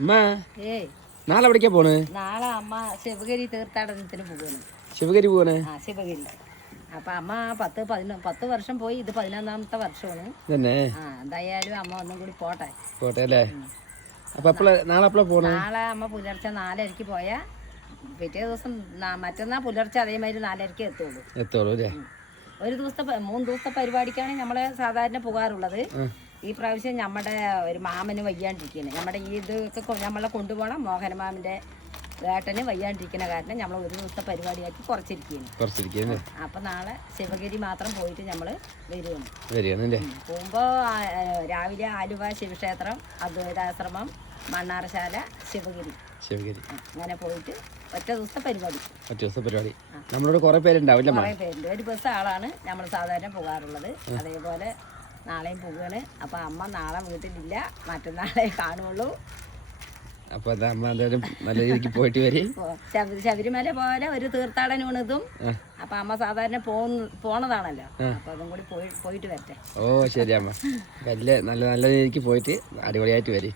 നാളെ എവിടേക്കാ പോണ്? നാളെ അമ്മ ശിവഗിരി തീർത്ഥാടനത്തിന് പോകുന്നു ശിവഗിരി പോണ് ആ ശിവഗിരി. അപ്പൊ അമ്മ പത്ത് പതിനൊ പത്ത് വർഷം പോയി. ഇത് പതിനൊന്നാമത്തെ വർഷമാണ്. തന്നെ ആ എന്തായാലും അമ്മ ഒന്നും കൂടി പോട്ടെ. പോട്ടെ അല്ലേ? അപ്പൊ എപ്പോഴാ നാളെ എപ്പോഴാ പോണ്? നാളെ അമ്മ പുലർച്ചെ നാലരക്ക് പോയാ പിറ്റേ ദിവസം മറ്റന്നാ പുലർച്ചെ അതേമാതിരി നാലരക്ക് എത്തുള്ളൂ. എത്തുള്ളൂ അല്ലേ? ഒരു ദിവസത്തെ മൂന്ന് ദിവസത്തെ പരിപാടിക്കാണ് നമ്മൾ സാധാരണ പോകാറുള്ളത്. ഈ പ്രാവശ്യം നമ്മുടെ ഒരു മാമന് വയ്യാണ്ടിരിക്കുന്നത് നമ്മുടെ ഈ ഇതൊക്കെ നമ്മളെ കൊണ്ടുപോകണം. മോഹനമാമിന്റെ ഏട്ടന് വയ്യാണ്ടിരിക്കുന്ന കാരണം നമ്മൾ ഒരു ദിവസത്തെ പരിപാടിയാക്കി കുറച്ചിരിക്കുന്നു അപ്പൊ നാളെ ശിവഗിരി മാത്രം പോയിട്ട് നമ്മൾ വരുവാണ്. പോകുമ്പോ രാവിലെ ആലുവ ശിവക്ഷേത്രം അദ്വൈതാശ്രമം മണ്ണാറശാല ശിവഗിരി. ശിവഗിരി. അങ്ങനെ പോയിട്ട് ഒറ്റ ദിവസത്തെ പരിപാടി. ഒറ്റ ദിവസത്തെ പരിപാടി. നമ്മളോട് കുറെ പേരുണ്ടാവില്ല കുറേ പേരുണ്ട്. ഒരു ബസ് ആളാണ് നമ്മൾ സാധാരണ പോകാറുള്ളത്. അതേപോലെ നാളെയും പോവുകയാണ്. അപ്പോൾ അമ്മ നാളെ വീട്ടിലില്ല. മറ്റന്നാളെ കാണുള്ളൂ. അപ്പൊ നല്ല രീതിക്ക് പോയിട്ട് വരി. ശബരിമല പോലെ ഒരു തീർത്ഥാടനമാണ് ഇതും അപ്പൊ അമ്മ സാധാരണ പോണതാണല്ലോ. അപ്പൊ അതും കൂടി പോയി പോയിട്ട് വരട്ടെ. ഓ ശരി അമ്മ. നല്ല നല്ല രീതിക്ക് പോയിട്ട് അടിപൊളിയായിട്ട് വരി.